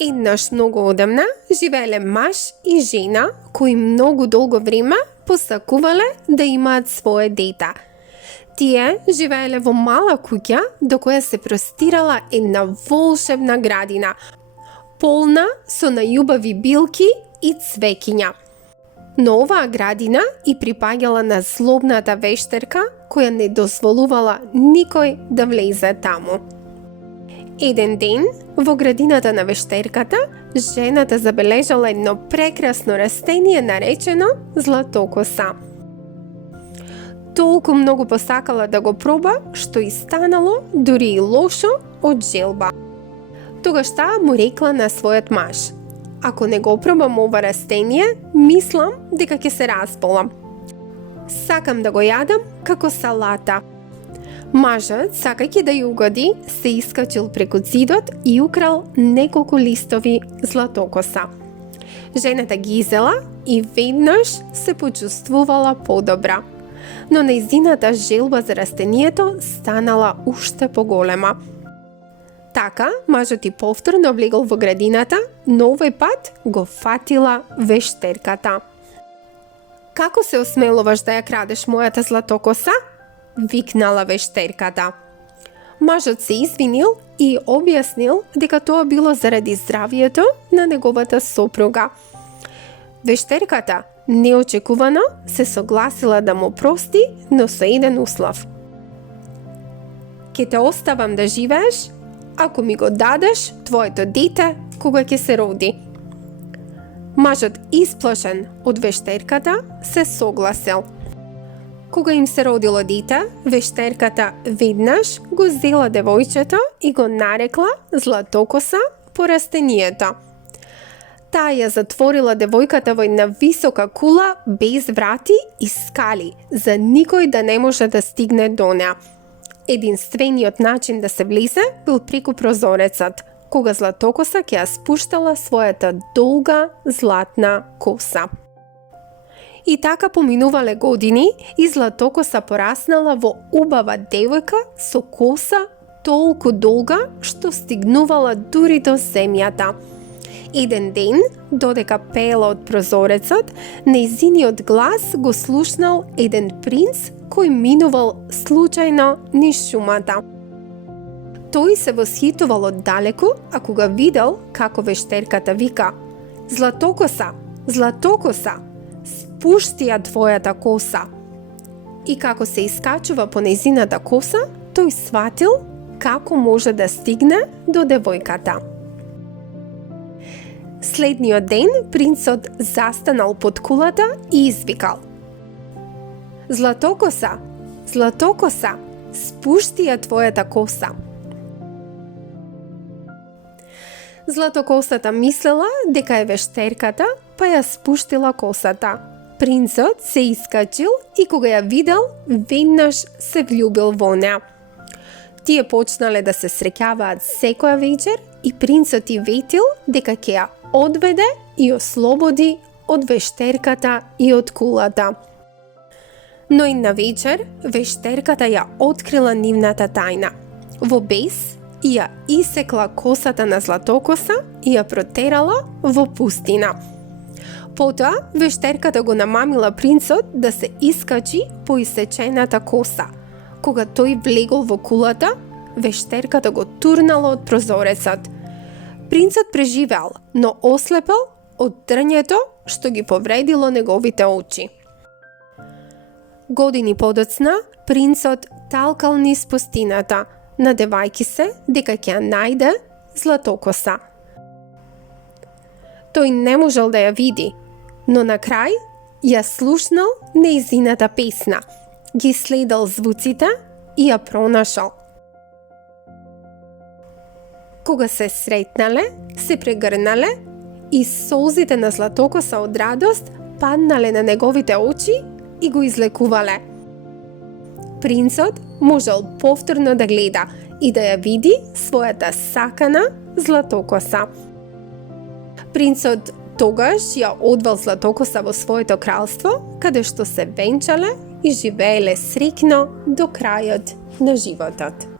Еднаш многу одамна живееле маж и жена кои многу долго време посакувале да имаат свое дете. Тие живееле во мала куќа до која се простирала една волшебна градина, полна со најубави билки и цвеќиња. Но оваа градина и припаѓала на злобната вештерка која не дозволувала никој да влезе таму. Еден ден, во градината на вештерката, жената забележала едно прекрасно растение наречено златокоса. Толку многу посакала да го проба, што и станало дури и лошо од желба. Тогаш таа му рекла на својот маж: "Ако не го пробам ова растение, мислам дека ќе се разболам. Сакам да го јадам како салата." Мажот, сакајќи да ја угоди, се искачил преку зидот и украл неколку листови златокоса. Жената ги изела и веднаш се почувствувала подобра. Но нејзината желба за растението станала уште поголема. Така, мажот и повторно влегол во градината, но овој пат го фатила вештерката. "Како се осмелуваш да ја крадеш мојата златокоса?" викнала вештерката. Мажот се извинил и објаснил дека тоа било заради здравието на неговата сопруга. Вештерката неочекувано се согласила да му прости, но со еден услов. "Ке те оставам да живееш ако ми го дадеш твоето дете кога ќе се роди." Мажот, исплашен од вештерката, се согласил. Кога им се родило дете, вештерката веднаш го зела девојчето и го нарекла Златокоса по растението. Таа ја затворила девојката во една висока кула без врати и скали, за никој да не може да стигне до неа. Единствениот начин да се влезе бил преку прозорецот, кога Златокоса ќе ја спуштала својата долга златна коса. И така поминувале години и Златокоса пораснала во убава девојка со коса толку долга што стигнувала дури до земјата. Еден ден, додека пеела од прозорецот, нејзиниот глас го слушнал еден принц кој минувал случајно низ шумата. Тој се восхитувал оддалеку, а кога видел како вештерката вика: "Златокоса, Златокоса, спушти ја твојата коса." И како се искачува по нејзината коса, тој сватил како може да стигне до девојката. Следниот ден принцот застанал под кулата и извикал: "Златокоса, Златокоса, спушти ја твојата коса." Златокосата мислела дека е вештерката, па ја спуштила косата. Принцот се искачил и кога ја видел, веднаш се влюбил во неа. Тие почнале да се среќаваат секоја вечер и принцот и ветил дека ќе ја одведе и ослободи од вештерката и од кулата. Но една вечер вештерката ја открила нивната тајна. Во бес ја исекла косата на Златокоса и ја протерала во пустина. Потоа вештерката го намамила принцот да се искачи по исечената коса. Кога тој влегол во кулата, вештерката го турнала од прозорецот. Принцот преживеал, но ослепел од трњето што ги повредило неговите очи. Години подоцна, принцот талкал низ пустината, надевајќи се дека ќе ја најде Златокоса. Тој не можел да ја види, но на крај ја слушнал нејзината песна, ги следал звуците и ја пронашал. Кога се сретнале, се прегрнале и солзите на Златокоса од радост паднале на неговите очи и го излекувале. Принцот можел повторно да гледа и да ја види својата сакана Златокоса. Принцот тогаш ја одвел Златокоса во своето кралство, каде што се венчале и живееле среќно до крајот на животот.